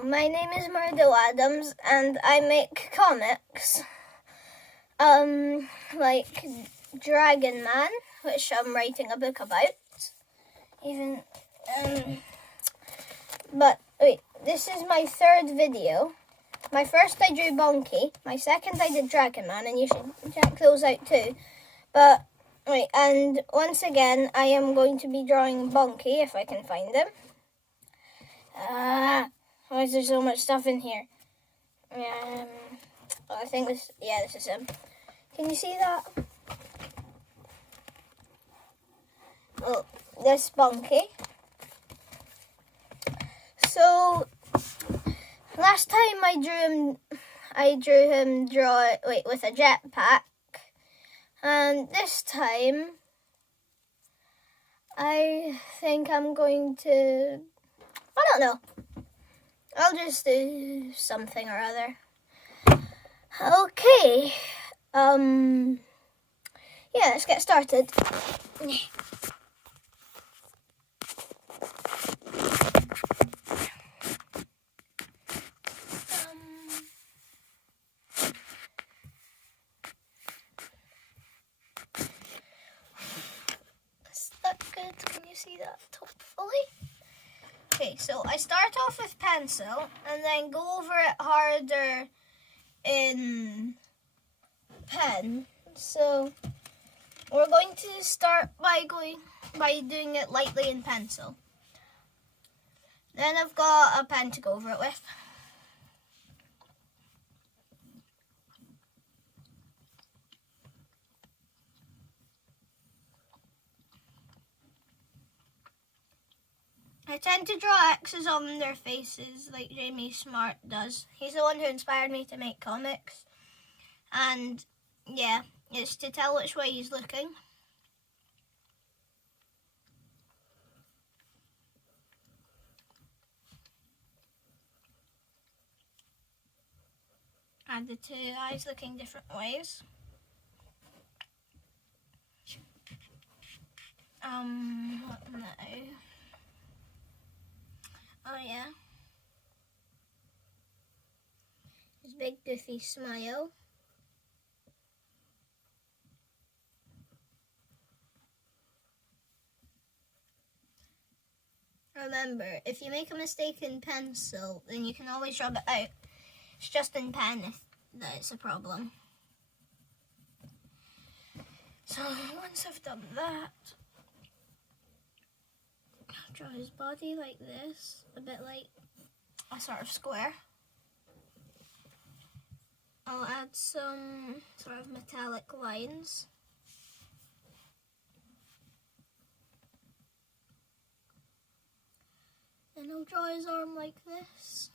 Hello, my name is Murdo Adams and I make comics. Like Dragon Man, which I'm writing a book about. But wait, this is my third video. My first I drew Bonky, my second I did Dragon Man, and you should check those out too. But wait, and once again I am going to be drawing Bonky if I can find him. Why is there so much stuff in here? I think this is him. Can you see that? Oh, this Bonky. So last time I drew him with a jetpack, and this time I think I'm going to, I don't know. I'll just do something or other. Okay. Yeah, let's get started. Is that good? Can you see that hopefully? Okay, so I start off with pencil and then go over it harder in pen. So we're going to start by doing it lightly in pencil. Then I've got a pen to go over it with. I tend to draw X's on their faces like Jamie Smart does. He's the one who inspired me to make comics. And yeah, it's to tell which way he's looking. And the two eyes looking different ways. What now? Oh yeah. His big goofy smile. Remember, if you make a mistake in pencil, then you can always rub it out. It's just in pen that it's a problem. So once I've done that, I'll draw his body like this, a bit like a sort of square. I'll add some sort of metallic lines. And I'll draw his arm like this.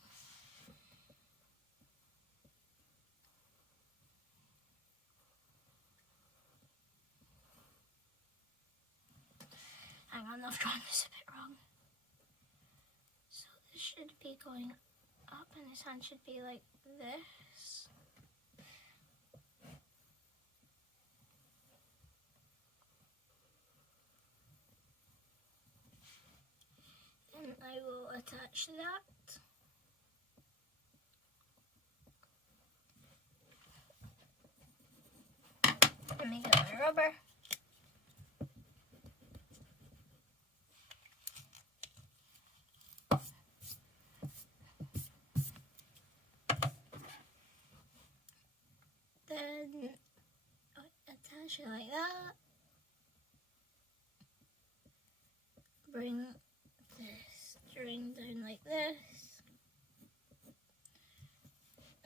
Hang on, I've drawn this a bit wrong. So this should be going up and his hand should be like this. And I will attach that. Let me get my rubber. Then attach it like that. Bring this string down like this.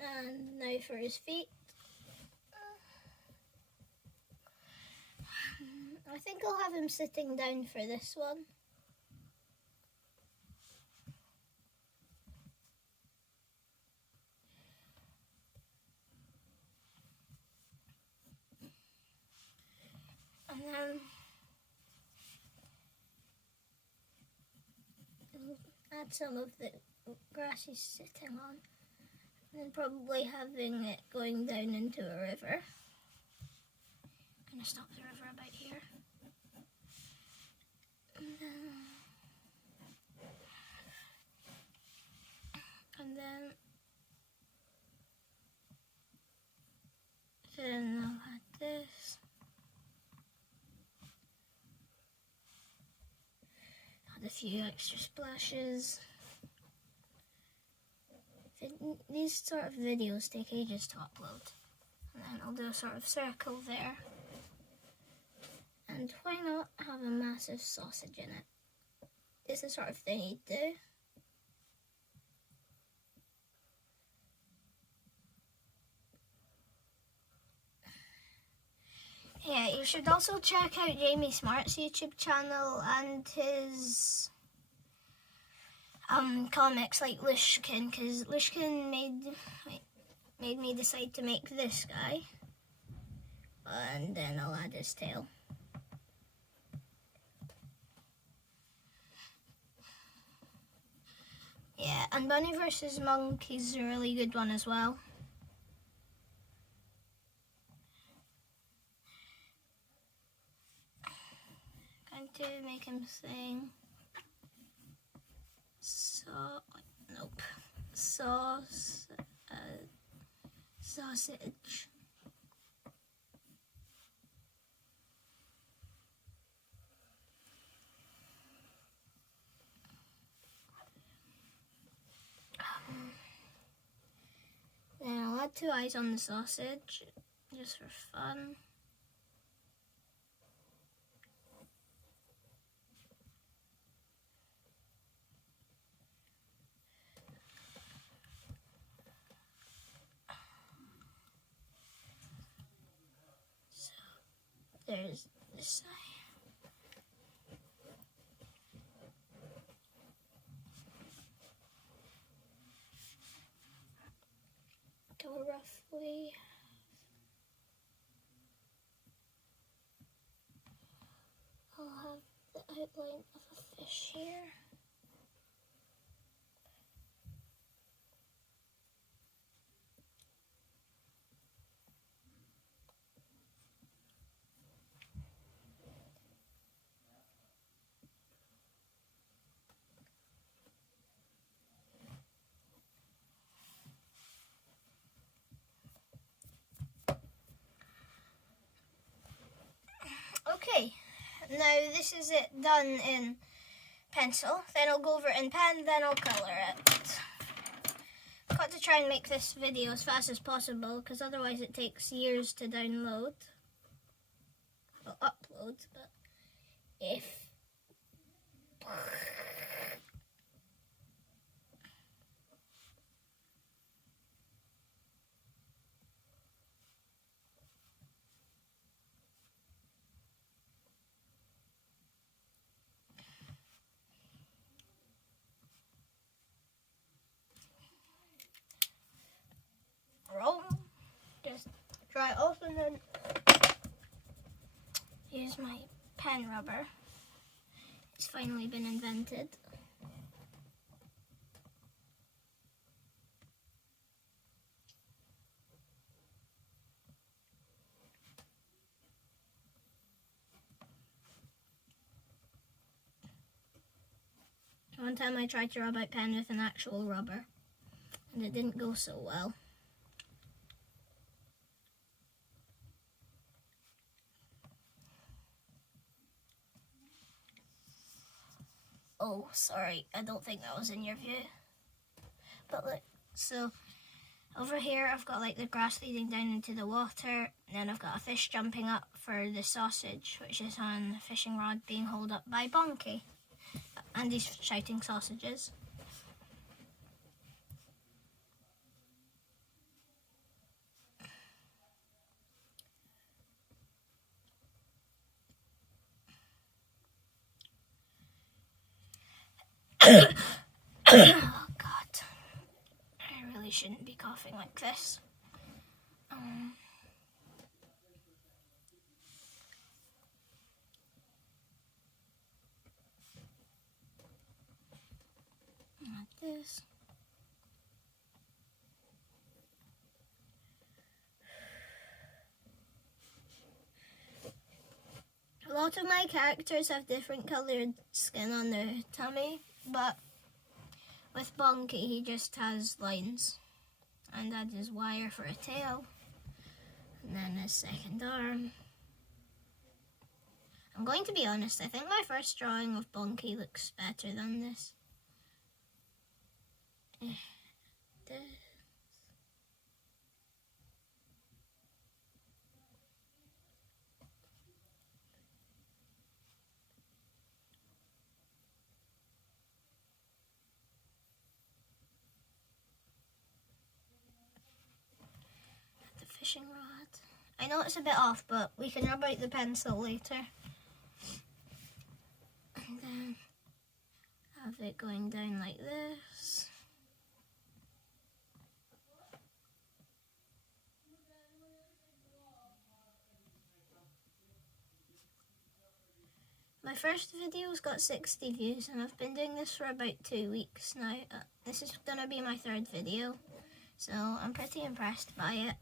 And now for his feet. I think I'll have him sitting down for this one. And then I'll add some of the grass he's sitting on. And then probably having it going down into a river. I'm going to stop the river about here. And few extra splashes. These sort of videos take ages to upload. And then I'll do a sort of circle there. And why not have a massive sausage in it? It's the sort of thing you'd do. Yeah, you should also check out Jamie Smart's YouTube channel and his comics like Lishkin, because Lishkin made me decide to make this guy, and then I'll add his tail. Yeah, and Bunny vs. Monkey's a really good one as well. Going to make him sing. Sausage. Then I'll add 2 eyes on the sausage, just for fun. So, there's this side. Go roughly. I'll have the outline of a fish here. Okay, now this is it done in pencil. Then I'll go over it in pen, then I'll colour it. I've got to try and make this video as fast as possible, because otherwise it takes years to download. Well, upload, but if... roll, just dry it off and then use my pen rubber. It's finally been invented. One time I tried to rub out pen with an actual rubber and it didn't go so well. Oh, sorry, I don't think that was in your view. But look, so over here I've got like the grass leading down into the water, and then I've got a fish jumping up for the sausage, which is on a fishing rod being hauled up by Bonky. And he's shouting sausages. Oh God, I really shouldn't be coughing like this. Like this. A lot of my characters have different coloured skin on their tummy, but with Bonky he just has lines, and that is wire for a tail, and then a second arm. I'm going to be honest, I think my first drawing of Bonky looks better than this. The fishing rod. I know it's a bit off, but we can rub out the pencil later. And then have it going down like this. My first video's got 60 views and I've been doing this for about 2 weeks now. This is gonna be my 3rd video, so I'm pretty impressed by it.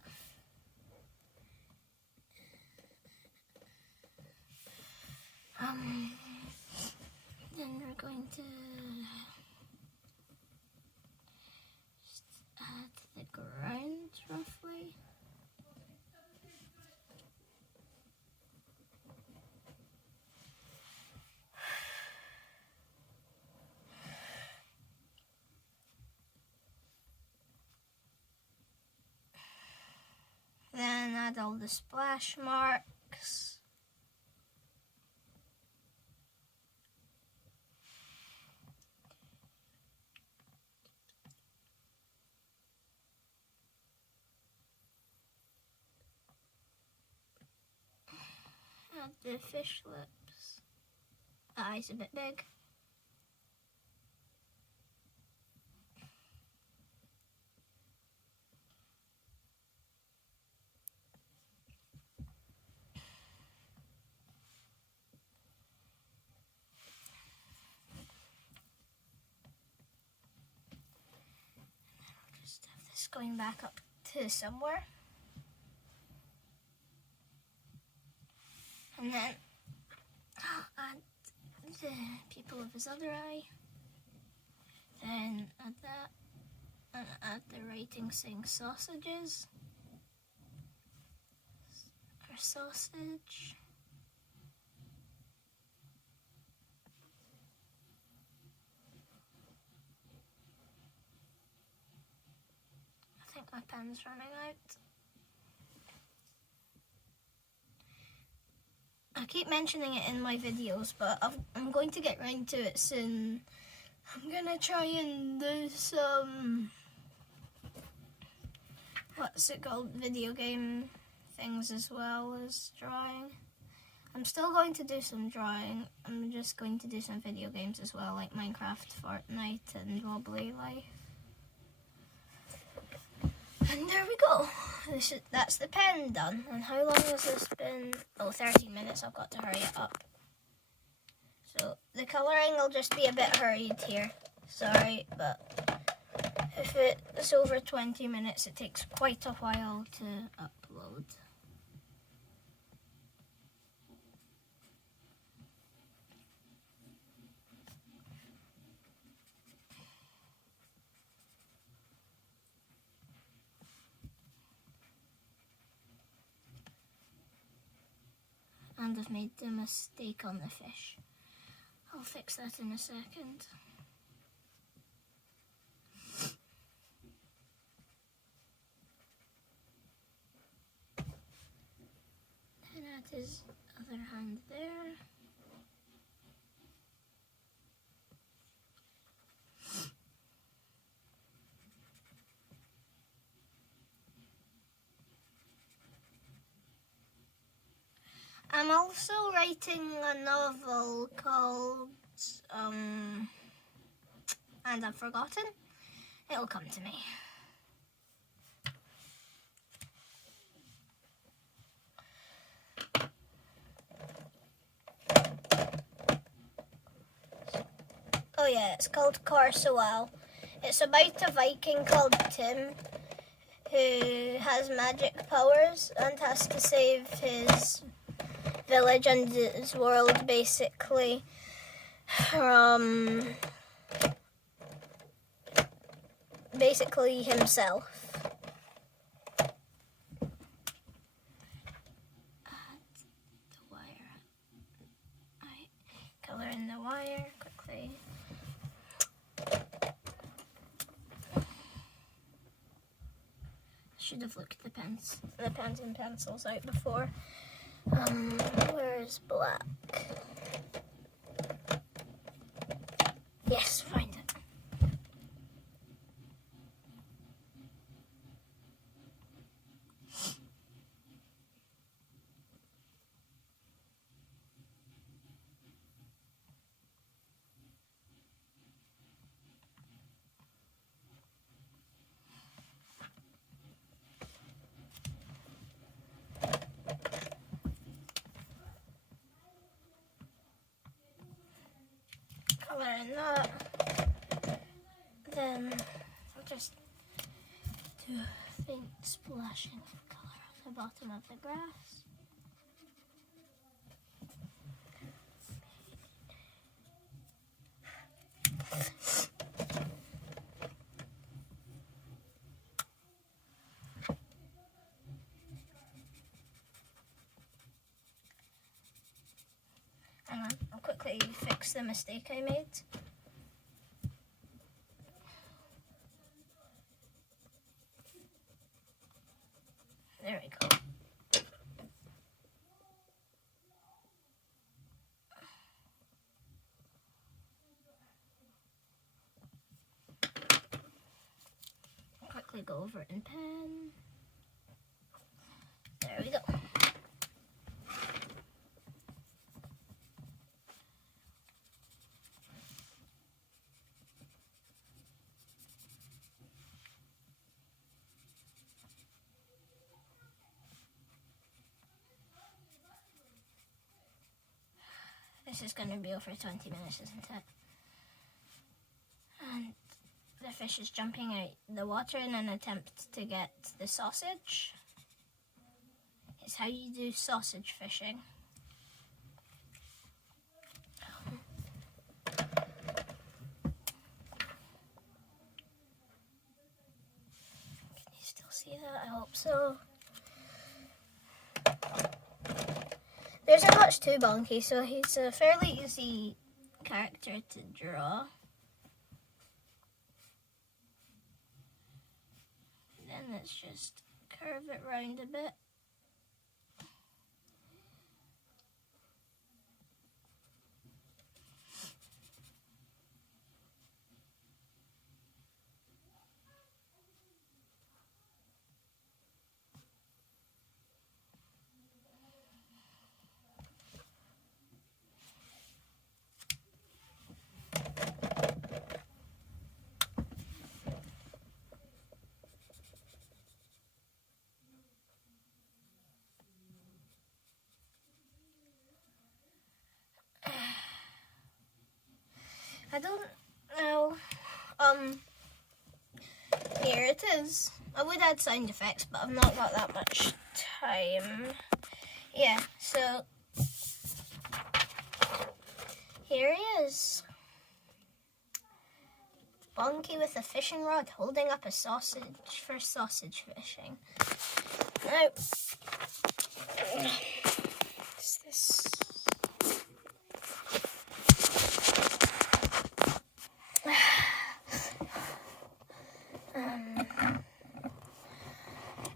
Then we're going to just add the ground roughly. Then add all the splash marks. Add the fish lips. The eye's a bit big. I'll just have this going back up to somewhere. And then add the pupil of his other eye. Then add that. And add the writing saying sausages. Or sausage. I think my pen's running out. I keep mentioning it in my videos, but I'm going to get round to it soon. I'm gonna try and do some, what's it called, video game things as well as drawing. I'm still going to do some drawing. I'm just going to do some video games as well, like Minecraft, Fortnite, and Wobbly Life. And there we go. That's the pen done. And how long has this been? Oh, 13 minutes. I've got to hurry it up. So the colouring will just be a bit hurried here. Sorry, but if it's over 20 minutes, it takes quite a while to upload. And I've made a mistake on the fish. I'll fix that in a second. Then add his other hand there. I'm also writing a novel called, and I've forgotten. It'll come to me. Oh yeah, it's called Corsoal. It's about a Viking called Tim who has magic powers and has to save his village and his world basically from basically himself. Add the wire should have looked the pens and pencils out before. Where's black? Yes, find it. Color in that. Then I'll just do a faint splashing of color on the bottom of the grass. Hang on, I'll quickly fix the mistake I made. There we go. Quickly go over it in pen. There we go. This is going to be over 20 minutes, isn't it? And the fish is jumping out the water in an attempt to get the sausage. It's how you do sausage fishing. Can you still see that? I hope so. There isn't much to Bonky, so he's a fairly easy character to draw. Then let's just curve it round a bit. I don't know. Here it is. I would add sound effects, but I've not got that much time. Yeah, so here he is. Bonky with a fishing rod holding up a sausage for sausage fishing. Now, what's this?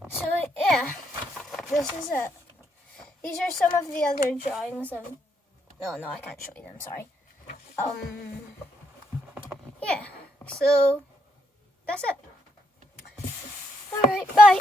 So yeah, this is it. These are some of the other drawings of. No, I can't show you them. Sorry. Yeah. So that's it. All right. Bye.